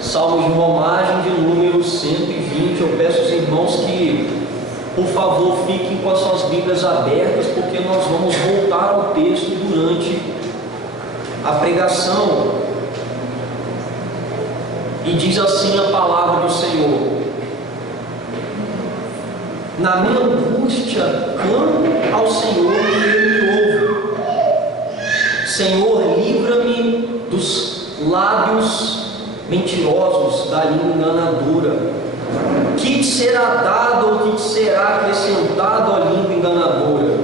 Salmos de romagem de número 120. Eu peço aos irmãos que, por favor, fiquem com as suas Bíblias abertas, porque nós vamos voltar ao texto durante a pregação. E diz assim a palavra do Senhor: na minha angústia clamo ao Senhor e Ele me ouve. Senhor, livra-me dos lábios mentirosos, da língua enganadora. Que te será dado ou que te será acrescentado a língua enganadora?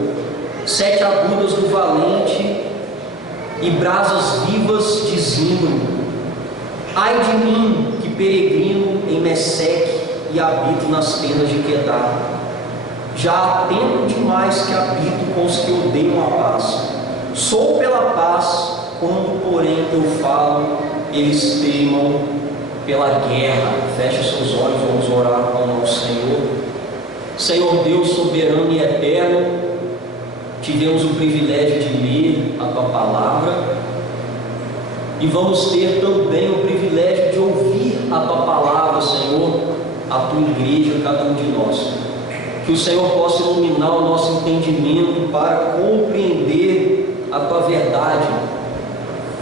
7 agudas do valente e brasas vivas de zimbro. Ai de mim, que peregrino em Meseque e habito nas tendas de Quedar. Já há tempo demais que habito com os que odeiam a paz. Sou pela paz, quando porém eu falo, eles teimam pela guerra. Feche seus olhos, vamos orar ao nosso Senhor. Senhor Deus soberano e eterno, tivemos o privilégio de ler a Tua palavra e vamos ter também o privilégio de ouvir a Tua palavra, Senhor, a Tua igreja, cada um de nós. Que o Senhor possa iluminar o nosso entendimento para compreender a Tua verdade.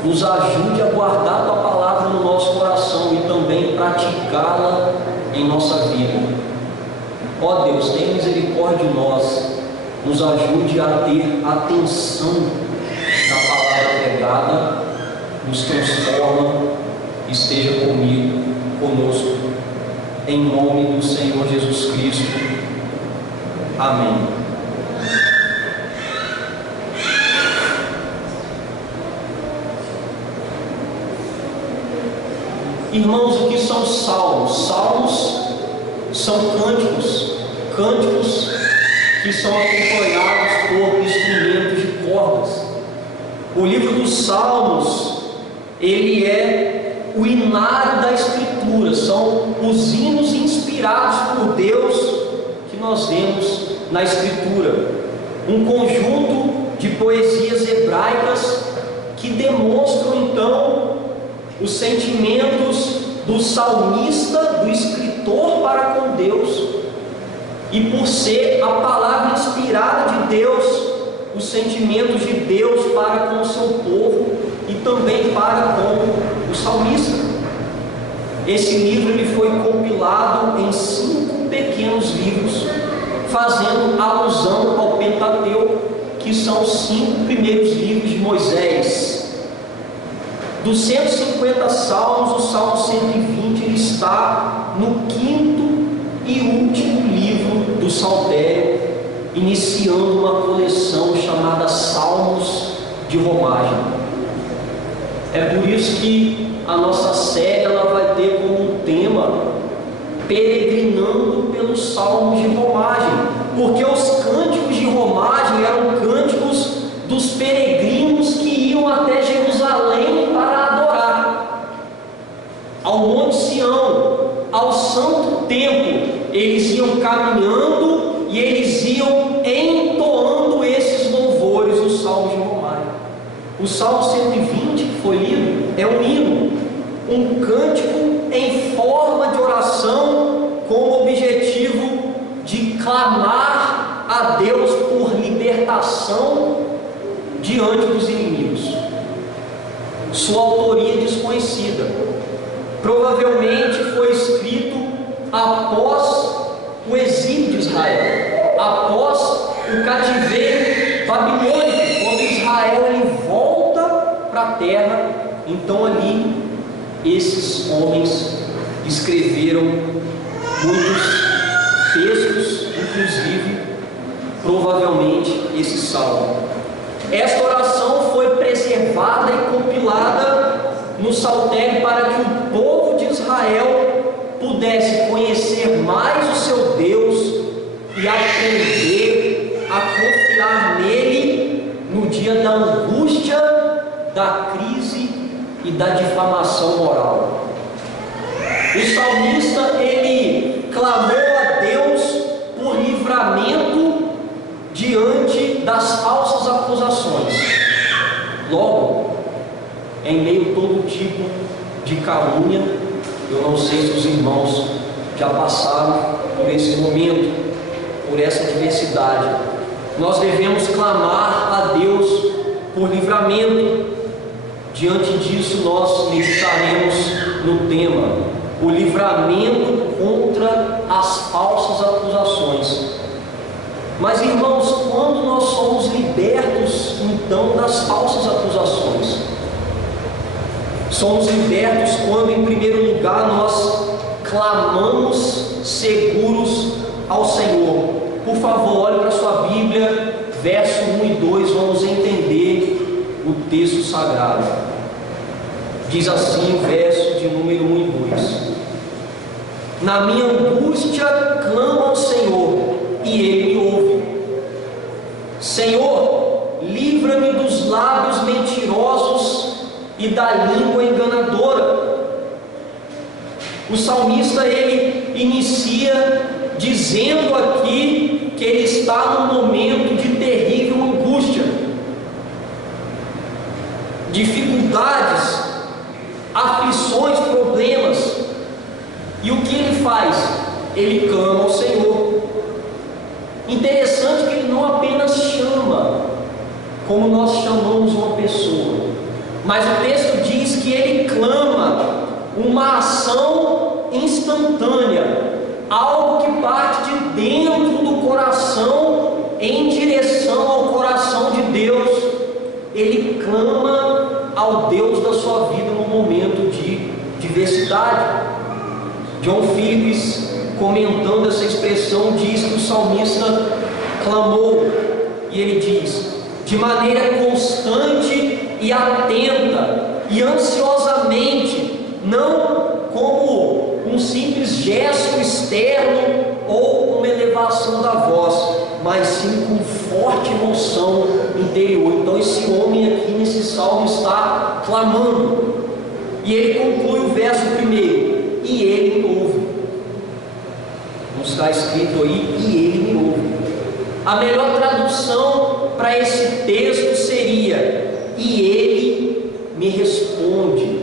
Nos ajude a guardar a Tua palavra no nosso coração e também praticá-la em nossa vida. Ó Deus, tenha misericórdia de nós. Nos ajude a ter atenção na palavra pregada. Nos transforma. Esteja conosco. Em nome do Senhor Jesus Cristo. Amém. Irmãos, o que são salmos? Salmos são cânticos que são acompanhados por instrumentos de cordas. O livro dos Salmos, ele é o inário da Escritura, são os hinos inspirados por Deus que nós vemos na Escritura. Um conjunto de poesias hebraicas que demonstram então os sentimentos do salmista, do escritor para com Deus, e por ser a palavra inspirada de Deus, os sentimentos de Deus para com o seu povo e também para com o salmista. Esse livro ele foi compilado em 5 pequenos livros, fazendo alusão ao Pentateuco, que são os 5 primeiros livros de Moisés. Dos 150 salmos, o Salmo 120 ele está no 5º e último livro do Saltério, iniciando uma coleção chamada Salmos de Romagem. É por isso que a nossa série ela vai ter como tema Peregrinando pelos Salmos de Romagem, porque os cânticos de romagem eram cânticos dos peregrinos que iam até Jerusalém para adorar ao Monte Sião, ao Santo Templo. Eles iam caminhando e eles iam entoando esses louvores, os salmos de romagem. O Salmo 120 que foi lido é um hino, um cântico em forma de oração, com o objetivo de clamar a Deus por libertação diante dos inimigos. Sua autoria é desconhecida. Provavelmente foi escrito após o exílio de Israel, após o cativeiro babilônico, quando Israel ele volta para a terra. Então ali esses homens escreveram muitos textos, inclusive provavelmente esse salmo. Esta oração foi preservada e compilada no Saltério para que o povo de Israel pudesse conhecer mais o seu Deus e aprender a confiar nele no dia da angústia, da crise e da difamação moral. O salmista ele clamou a Deus por livramento diante das falsas acusações. Logo, em meio a todo tipo de calúnia, Eu não sei se os irmãos já passaram por esse momento, por essa adversidade. Nós devemos clamar a Deus por livramento. Diante disso, nós meditaremos no tema: o livramento contra as falsas acusações. Mas, irmãos, quando nós somos libertos, então, das falsas acusações? Somos libertos quando, em primeiro lugar, nós clamamos seguros ao Senhor. Por favor, olhe para a sua Bíblia, verso 1 e 2, vamos entender o texto sagrado. Diz assim o verso de número 1 e 2: Na minha angústia clamo ao Senhor, e Ele me ouve. Senhor, livra-me dos lábios mentirosos e da língua enganadora. O salmista, ele inicia dizendo aqui que ele está num momento de terrível angústia, dificuldades, aflições, problemas. E o que ele faz? Ele clama ao Senhor. Interessante que ele não apenas chama, como nós chamamos uma pessoa, mas o texto diz que ele clama, uma ação instantânea, algo que parte de dentro do coração em direção ao coração de Deus. Ele clama ao Deus da sua vida no momento de diversidade. John Phillips, comentando essa expressão, diz que o salmista clamou, e ele diz: de maneira constante e atenta e ansiosamente, não como um simples gesto externo ou uma elevação da voz, mas sim com forte emoção interior. Então esse homem aqui nesse salmo está clamando, e ele conclui o verso primeiro: e ele me ouve. Não está escrito aí, e ele me ouve. A melhor tradução para esse texto seria: e ele me responde.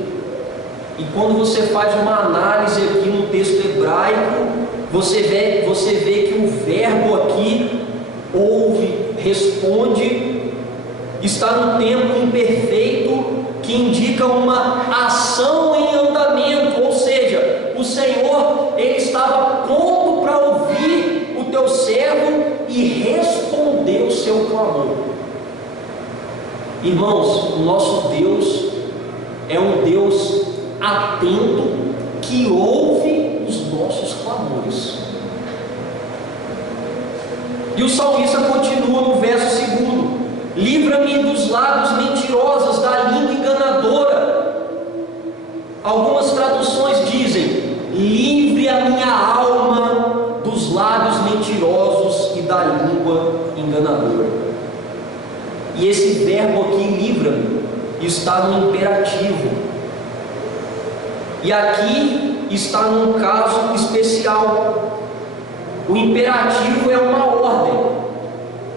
E quando você faz uma análise aqui no texto hebraico, você vê que o verbo aqui, ouve, responde, está no tempo imperfeito, que indica uma ação em andamento. Ou seja, o Senhor, ele estava pronto para ouvir o teu servo e responder o seu clamor. Irmãos, o nosso Deus é um Deus atento, que ouve os nossos clamores. E o salmista continua no verso 2: livra-me dos lábios mentirosos, da língua enganadora. Algumas traduções dizem: livre a minha alma dos lábios mentirosos e da língua enganadora. E esse verbo aqui, livra-me, está no imperativo. E aqui está num caso especial. O imperativo é uma ordem,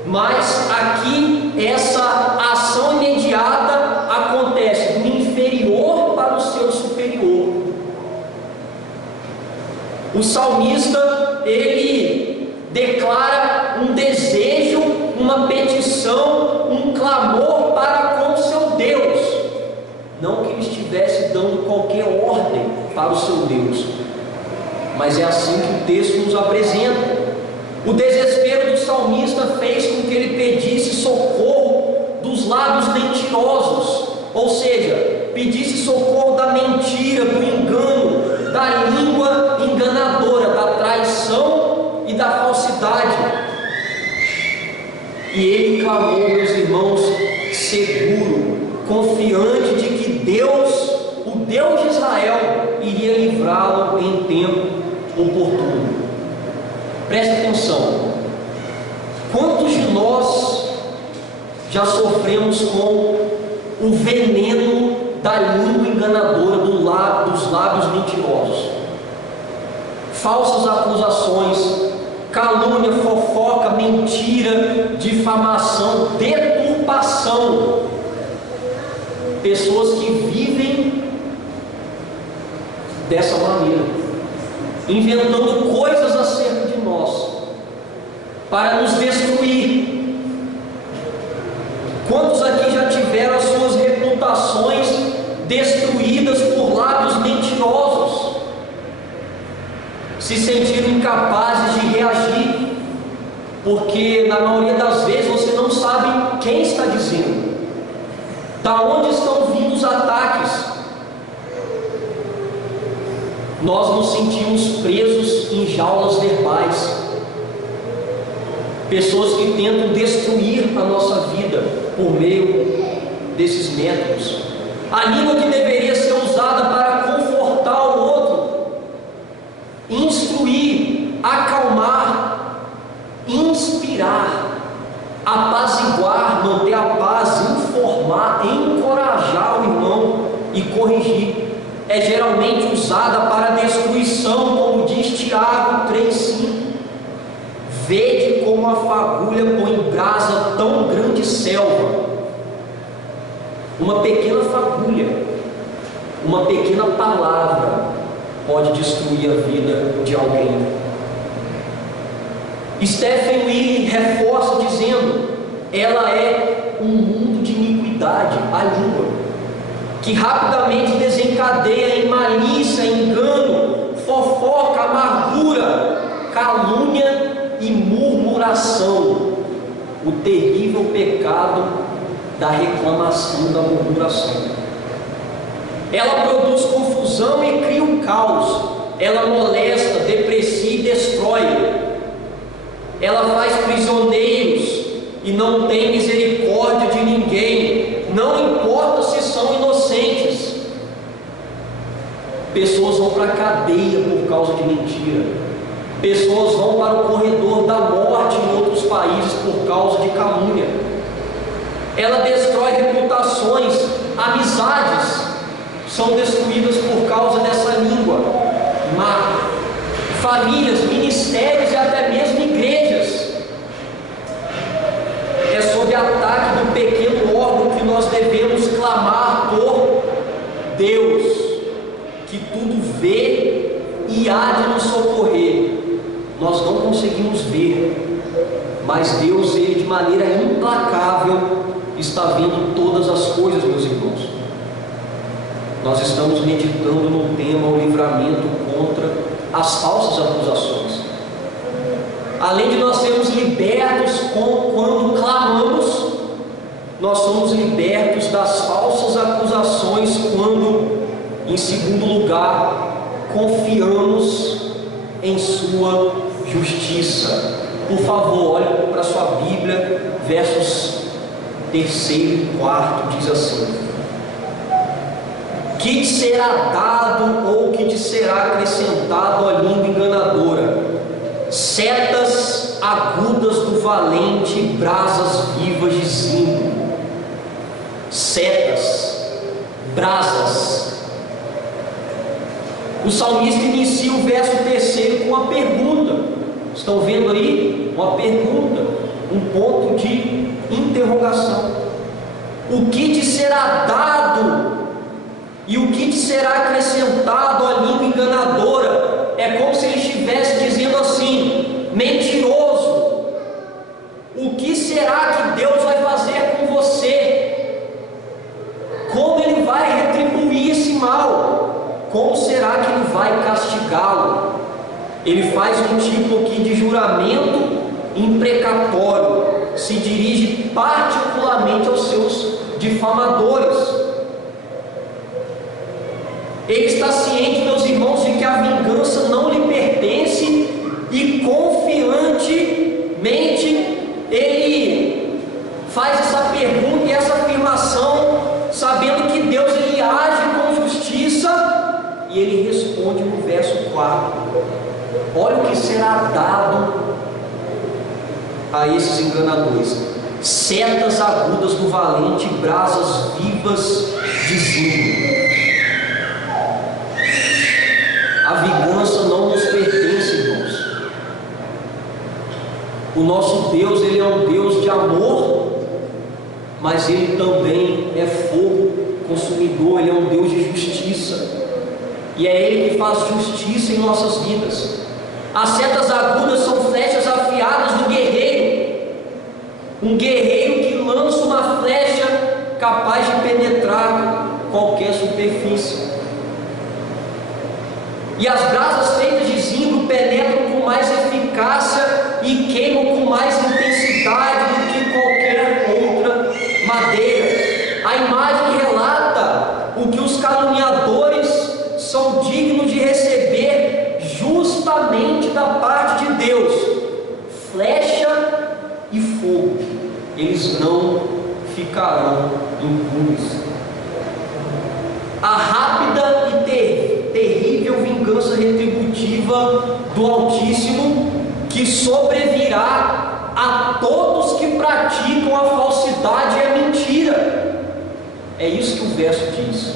mas aqui essa ação imediata acontece do inferior para o seu superior. O salmista, ele declara um desejo, uma petição, um clamor para com o seu Deus. Não que ele estivesse dando qualquer ordem para o seu Deus, mas é assim que o texto nos apresenta. O desespero do salmista fez com que ele pedisse socorro dos lábios mentirosos, ou seja, pedisse socorro da mentira, do engano, da língua enganadora, da traição e da falsidade. E ele clamou, meus irmãos, seguro, confiante de que Deus, o Deus de Israel, iria livrá-lo em tempo oportuno. Preste atenção: quantos de nós já sofremos com o veneno da língua enganadora, dos lábios mentirosos? Falsas acusações, calúnia, fofoca, mentira, difamação, pessoas que vivem dessa maneira, inventando coisas acerca de nós, para nos destruir. Quantos aqui já tiveram as suas reputações destruídas por lábios mentirosos? Se sentiram incapazes de reagir, porque na maioria das vezes você não sabe quem está dizendo, da onde estão vindo os ataques. Nós nos sentimos presos em jaulas verbais, pessoas que tentam destruir a nossa vida por meio desses métodos. A língua que deveria ser usada para confortar o outro, instruir, acalmar, inspirar, apaziguar, manter a paz, informar, encorajar o irmão e corrigir, é geralmente usada para destruição, como diz Tiago 3,5. Vede como a fagulha põe em brasa tão grande selva. Uma pequena fagulha, uma pequena palavra pode destruir a vida de alguém. Stephen Lee reforça dizendo: ela é um mundo de iniquidade, a língua, que rapidamente desencadeia em malícia, engano, fofoca, amargura, calúnia e murmuração, o terrível pecado da reclamação, da murmuração. Ela produz confusão e cria um caos. Ela molesta, deprecia e destrói. Ela faz prisioneiros e não tem misericórdia de ninguém, não importa se são inocentes. Pessoas vão para a cadeia por causa de mentira. Pessoas vão para o corredor da morte em outros países por causa de calúnia. Ela destrói reputações, amizades são destruídas por causa dessa língua má. Famílias, ministérios e até mesmo igrejas. É sob ataque do pequeno órgão que nós devemos clamar por Deus, que tudo vê e há de nos socorrer. Nós não conseguimos ver, mas Deus, Ele de maneira implacável está vendo todas as coisas, meus irmãos. Nós estamos meditando no tema o livramento contra as falsas acusações. Além de nós sermos libertos quando clamamos, nós somos libertos das falsas acusações quando, em segundo lugar, confiamos em sua justiça. Por favor, olhe para a sua Bíblia, versos 3 e 4, diz assim: que te será dado ou que te será acrescentado a língua enganadora, setas agudas do valente, brasas vivas de zinco. Setas, brasas. O salmista inicia o verso 3 com uma pergunta. Estão vendo aí? Uma pergunta, um ponto de interrogação. O que te será dado e o que te será acrescentado à língua enganadora? É como se ele estivesse dizendo assim: mentiroso, o que será que Deus vai fazer com você? Como Ele vai retribuir esse mal? Como será que Ele vai castigá-lo? Ele faz um tipo aqui de juramento imprecatório, se dirige particularmente aos seus difamadores. Ele está ciente, meus irmãos, de que a vingança não lhe pertence, e confiantemente ele faz essa pergunta e essa afirmação, sabendo que Deus ele age com justiça, e ele responde no verso 4: olha o que será dado a esses enganadores: setas agudas do valente, brasas vivas de zinco. A vingança não nos pertence, irmãos. O nosso Deus, Ele é um Deus de amor, mas Ele também é fogo consumidor. Ele é um Deus de justiça. e é Ele que faz justiça em nossas vidas. As setas agudas são flechas afiadas do guerreiro, um guerreiro que lança uma flecha capaz de penetrar qualquer superfície. E as brasas feitas de zimbro penetram com mais eficácia e queimam com mais intensidade do que qualquer outra madeira. A imagem relata o que os caluniadores são dignos de receber justamente da parte de Deus: flecha e fogo. Eles não ficarão impunes. A rápida e terrível vingança retributiva do Altíssimo, que sobrevirá a todos que praticam a falsidade e a mentira. É isso que o verso diz.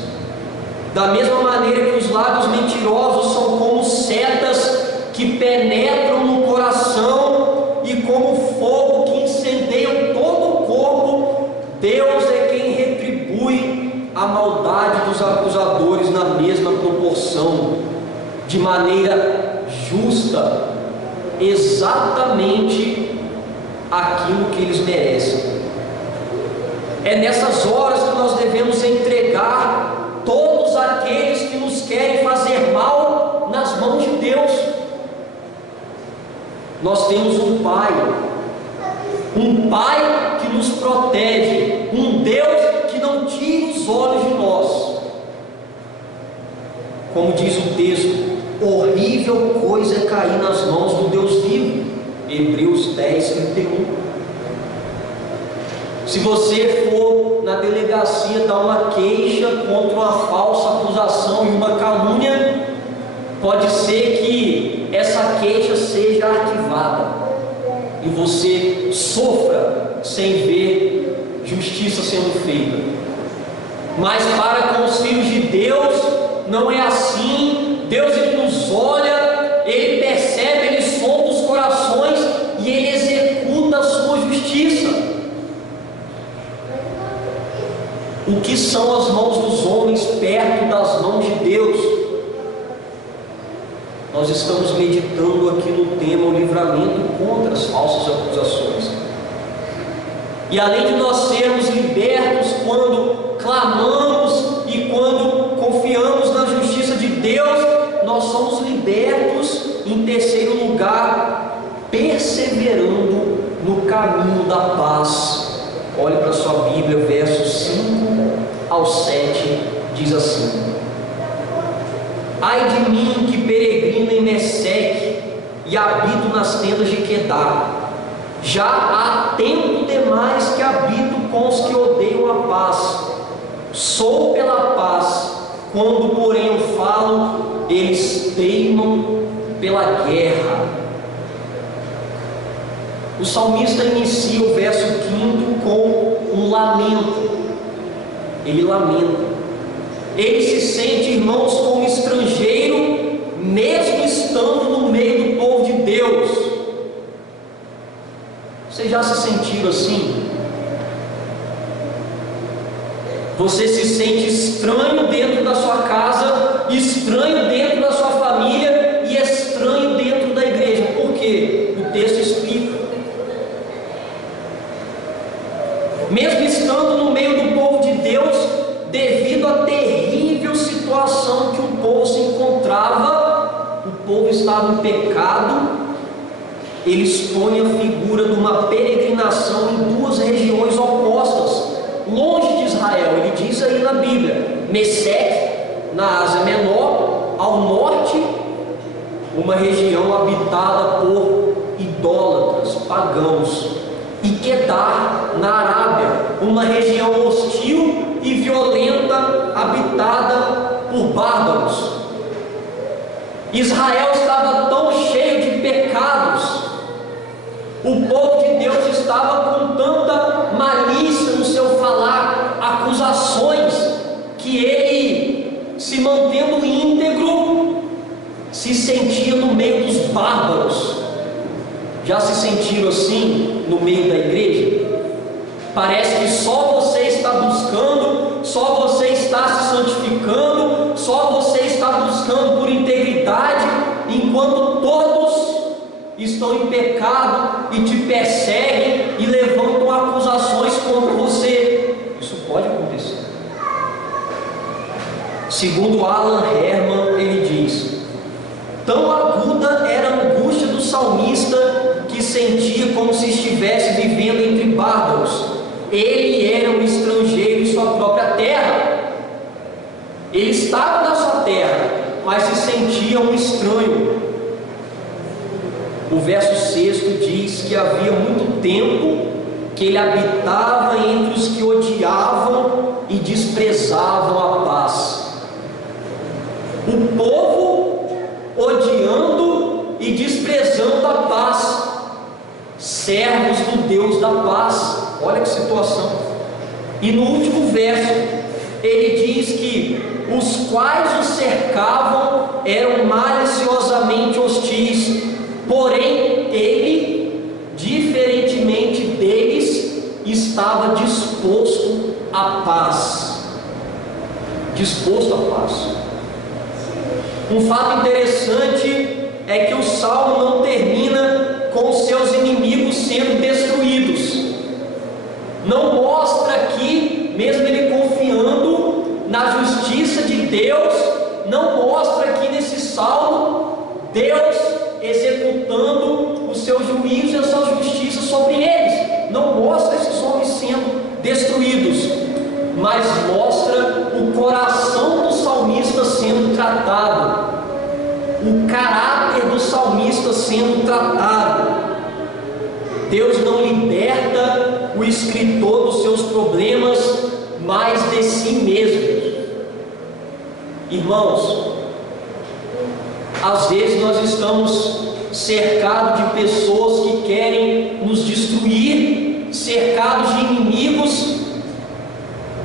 Da mesma maneira que os lábios mentirosos são como setas que penetram no coração e como fogo que incendeiam todo o corpo, Deus é quem retribui a maldade dos acusadores na mesma proporção, de maneira justa, exatamente aquilo que eles merecem. É nessas horas que nós devemos entregar todos aqueles que nos querem fazer mal nas mãos de Deus. Nós temos um Pai que nos protege, um Deus que não tira os olhos de nós. Como diz o texto, horrível coisa é cair nas mãos do Deus vivo. Hebreus 10, 31. Se você for na delegacia dar uma queixa contra uma falsa acusação e uma calúnia, pode ser que essa queixa seja arquivada e você sofra sem ver justiça sendo feita. Mas para com os filhos de Deus não é assim. Deus, Ele nos olha, Ele percebe, Ele sonda os corações e Ele executa a sua justiça. O que são as mãos dos homens perto das mãos de Deus? Nós estamos meditando aqui no tema o livramento contra as falsas acusações. E além de nós sermos libertos quando clamamos e quando confiamos na justiça de Deus, nós somos libertos, em terceiro lugar, perseverando no caminho da paz. Olhe para a sua Bíblia, versos 5 ao 7, diz assim: Ai de mim que peregrino em Meseque e habito nas tendas de Quedar. Já há tempo demais que habito com os que odeiam a paz. Sou pela paz, quando porém eu falo, eles teimam pela guerra. O salmista inicia o verso 5 com um lamento. Ele lamenta. Ele se sente, irmãos, como estrangeiro, mesmo estando no meio do povo de Deus. Você já se sentiu assim? Você se sente estranho dentro da sua casa, estranho dentro da sua família e estranho dentro da igreja. Por quê? O texto explica. Mesmo estando no meio do povo de Deus, devido à terrível situação que o povo se encontrava, o povo estava em pecado. Ele expõe a figura de uma peregrinação em duas regiões opostas, longe de Israel. Ele diz aí na Bíblia: Meseque, na Ásia Menor, ao norte, uma região habitada por idólatras, pagãos, e Quedar, na Arábia, uma região hostil e violenta, habitada por bárbaros. Israel estava tão cheio de pecados, o povo de Deus estava com tanta malícia no seu falar, acusações, que ele, se mantendo íntegro, se sentia no meio dos bárbaros. Já se sentiram assim no meio da igreja? Parece que só você está buscando, só você está se santificando, só você está buscando por integridade, enquanto todos estão em pecado e te perseguem e levantam acusações contra você. Isso pode acontecer. Segundo Alan Herman, ele diz: tão aguda era a angústia do salmista que sentia como se estivesse vivendo entre bárbaros. Ele era um estrangeiro em sua própria terra. Ele estava na sua terra, mas se sentia um estranho. O verso 6 diz que havia muito tempo que ele habitava entre os que odiavam e desprezavam a paz. O povo odiando e desprezando a paz, servos do Deus da paz. Olha que situação. E no último verso ele diz que os quais o cercavam eram maliciosamente hostis, porém ele, diferentemente deles, estava disposto à paz. Disposto à paz. Um fato interessante é que o salmo não termina com os seus inimigos sendo destruídos. Não mostra aqui, mesmo ele confiando na justiça de Deus, não mostra aqui nesse salmo Deus executando o seu juízo e a sua justiça sobre eles. Não mostra esses homens sendo destruídos, mas mostra o coração do salmista sendo tratado, o caráter do salmista sendo tratado. Deus não liberta o escritor dos seus problemas, mas de si mesmo. Irmãos, às vezes nós estamos cercados de pessoas que querem nos destruir, cercados de inimigos,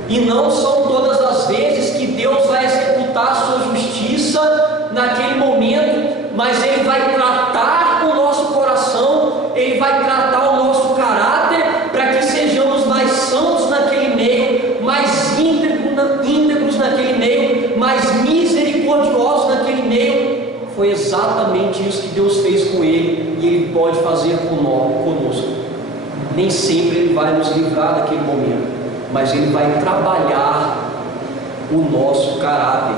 e não são todas as vezes que Deus vai executar a sua justiça naquele momento, mas Ele vai tratar o nosso coração, Ele vai tratar o nosso caráter, para que sejamos mais santos naquele meio, mais íntegros naquele meio, mais misericordiosos naquele meio. Foi exatamente isso que Deus fez com ele, e Ele pode fazer conosco. Nem sempre Ele vai nos livrar daquele momento, mas Ele vai trabalhar o nosso caráter.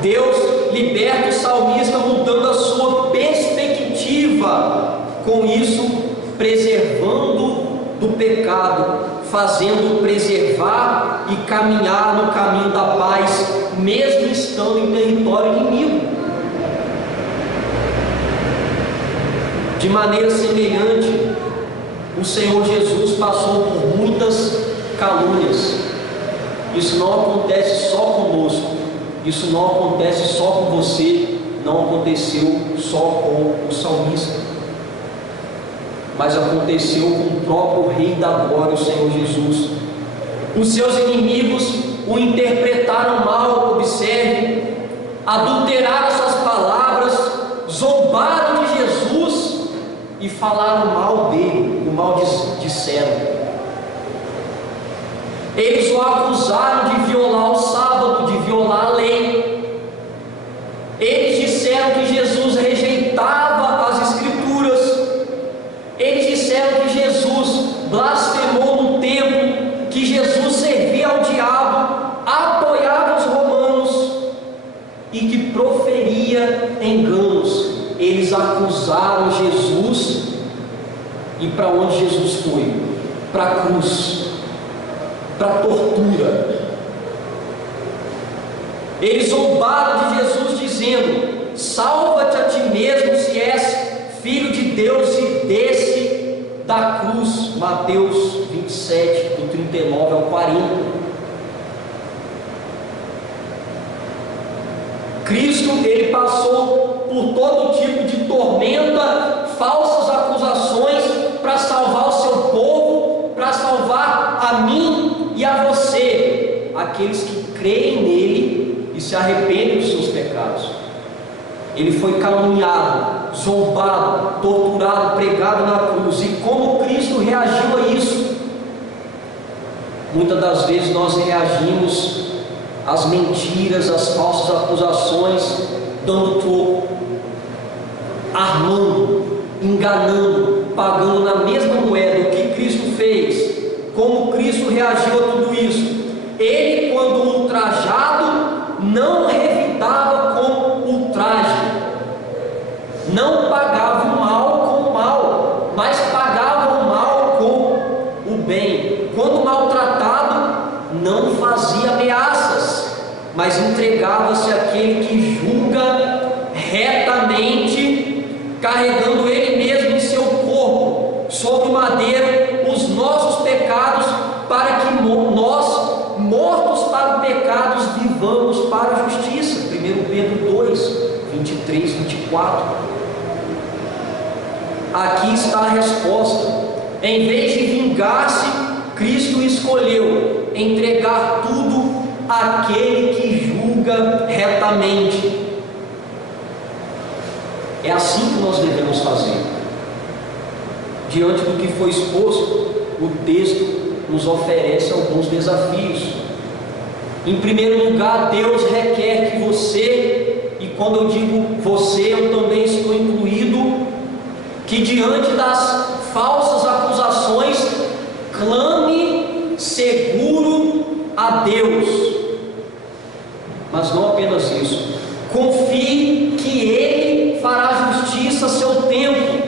Deus liberta o salmista mudando a sua perspectiva, com isso preservando do pecado, fazendo preservar e caminhar no caminho da paz, mesmo estando em território inimigo. De maneira semelhante, o Senhor Jesus passou por muitas calúnias. Isso não acontece só conosco, isso não acontece só com você, não aconteceu só com o salmista, mas aconteceu com o próprio Rei da Glória, o Senhor Jesus. Os seus inimigos o interpretaram mal, observe, adulteraram suas palavras, zombaram de Jesus e falaram mal dele, o mal disseram. Eles o acusaram de violar o sábado, de violar a lei. Eles disseram que Jesus rejeitava as Escrituras. Eles disseram que Jesus blasfemou no templo, que Jesus servia ao diabo, apoiava os romanos e que proferia enganos. Eles acusaram Jesus, e para onde Jesus foi? Para a cruz, para a tortura. Eles zombaram de Jesus dizendo: salva-te a ti mesmo se és Filho de Deus, e desce da cruz. Mateus 27, do 39 ao 40. Cristo, Ele passou por todo tipo de tormenta, falsas acusações, para salvar o seu povo, para salvar a mim e a você, aqueles que creem nele e se arrependem dos seus pecados. Ele foi caluniado, zombado, torturado, pregado na cruz. E como Cristo reagiu a isso? Muitas das vezes nós reagimos as mentiras, as falsas acusações, dando troco, armando, enganando, pagando na mesma moeda. O que Cristo fez? Como Cristo reagiu a tudo isso? Ele, quando ultrajado, não revidava com ultraje, não pagava o mal com o mal, mas pagava o mal com o bem. Quando maltratado, não fazia ameaças, mas entregava-se àquele que julga retamente, carregando ele mesmo em seu corpo, sobre o madeiro, os nossos pecados, para que nós, mortos para os pecados, vivamos para a justiça. 1 Pedro 2, 23, 24. Aqui está a resposta. Em vez de vingar-se, Cristo escolheu entregar tudo àquele que julga retamente. É assim que nós devemos fazer. Diante do que foi exposto, o texto nos oferece alguns desafios. Em primeiro lugar, Deus requer que você, e quando eu digo você, eu também estou incluído, que diante das falsas acusações, clame seguro a Deus. Mas não apenas isso, confie que Ele fará justiça a seu tempo,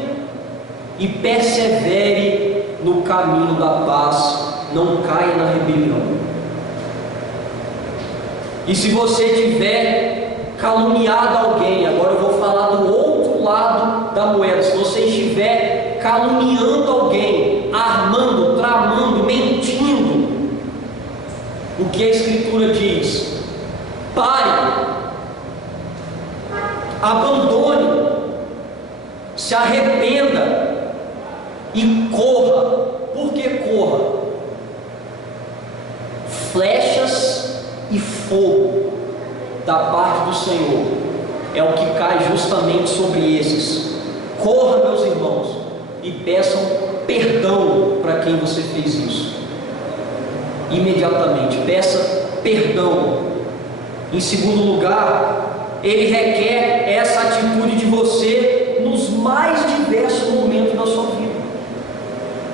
e persevere no caminho da paz, não caia na rebelião. E se você tiver caluniado alguém, agora eu vou falar do outro lado da moeda. Se você estiver caluniando alguém, armando, tramando, mentindo, o que a Escritura diz? Pare, abandone, se arrependa e corra. Por que corra? Flechas e fogo da parte do Senhor é o que cai justamente sobre esses. Corra, meus irmãos, e peçam perdão para quem você fez isso. Imediatamente, peça perdão. Em segundo lugar, Ele requer essa atitude de você nos mais diversos momentos da sua vida.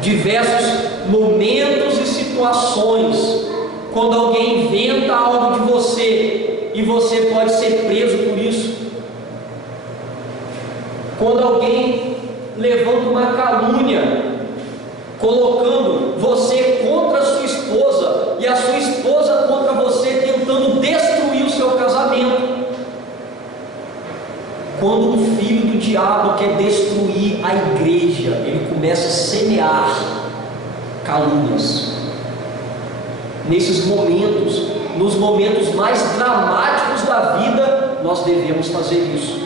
Diversos momentos e situações, quando alguém inventa algo de você e você pode ser preso por isso, quando alguém levanta uma calúnia, colocando você contra a sua esposa e a sua esposa contra você, tentando destruir o seu casamento, quando um filho do diabo quer destruir a igreja, ele começa a semear calúnias. Nesses momentos, nos momentos mais dramáticos da vida, nós devemos fazer isso.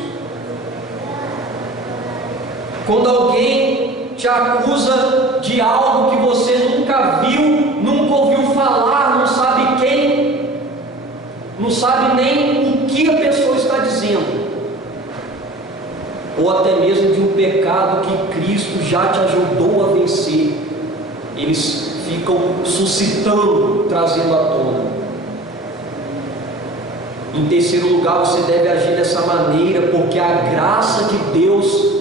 Quando alguém te acusa de algo que você nunca viu, nunca ouviu falar, não sabe quem, não sabe nem o que a pessoa está dizendo, ou até mesmo de um pecado que Cristo já te ajudou a vencer, eles ficam suscitando, trazendo à tona. Em terceiro lugar, você deve agir dessa maneira, porque a graça de Deus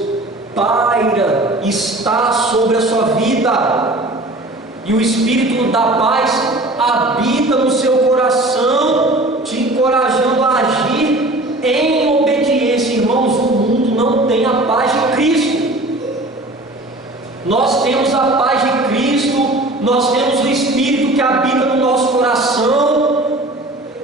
paira, está sobre a sua vida, e o Espírito da paz habita no seu coração, te encorajando a agir em obediência. Irmãos, o mundo não tem a paz de Cristo. Nós temos a paz de Cristo, nós temos o Espírito que habita no nosso coração,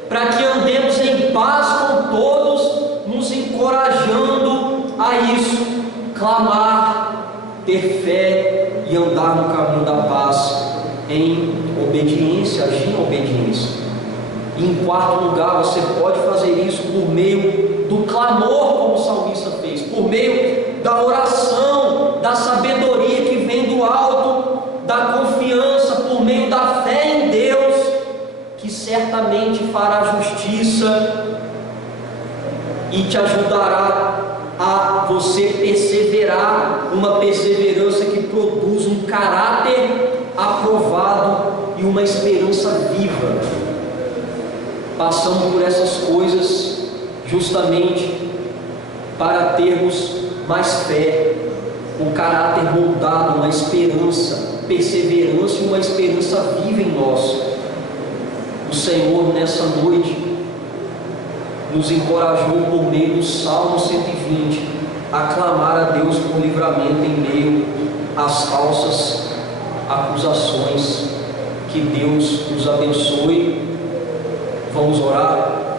para que andemos em paz com todos, nos encorajando a isso, clamar, ter fé e andar no caminho da paz, em obediência, agir em obediência. E em quarto lugar, você pode fazer isso por meio do clamor, como o salmista fez, por meio da oração, da sabedoria que vem do alto, da confiança, por meio da fé em Deus, que certamente fará justiça e te ajudará a você perseverar, uma perseverança que produz um caráter aprovado e uma esperança viva. passamos por essas coisas justamente para termos mais fé, um caráter moldado, uma esperança, perseverança e uma esperança viva em nós. O Senhor nessa noite nos encorajou por meio do Salmo 120 a clamar a Deus por livramento em meio às falsas acusações. Que Deus nos abençoe. Vamos orar.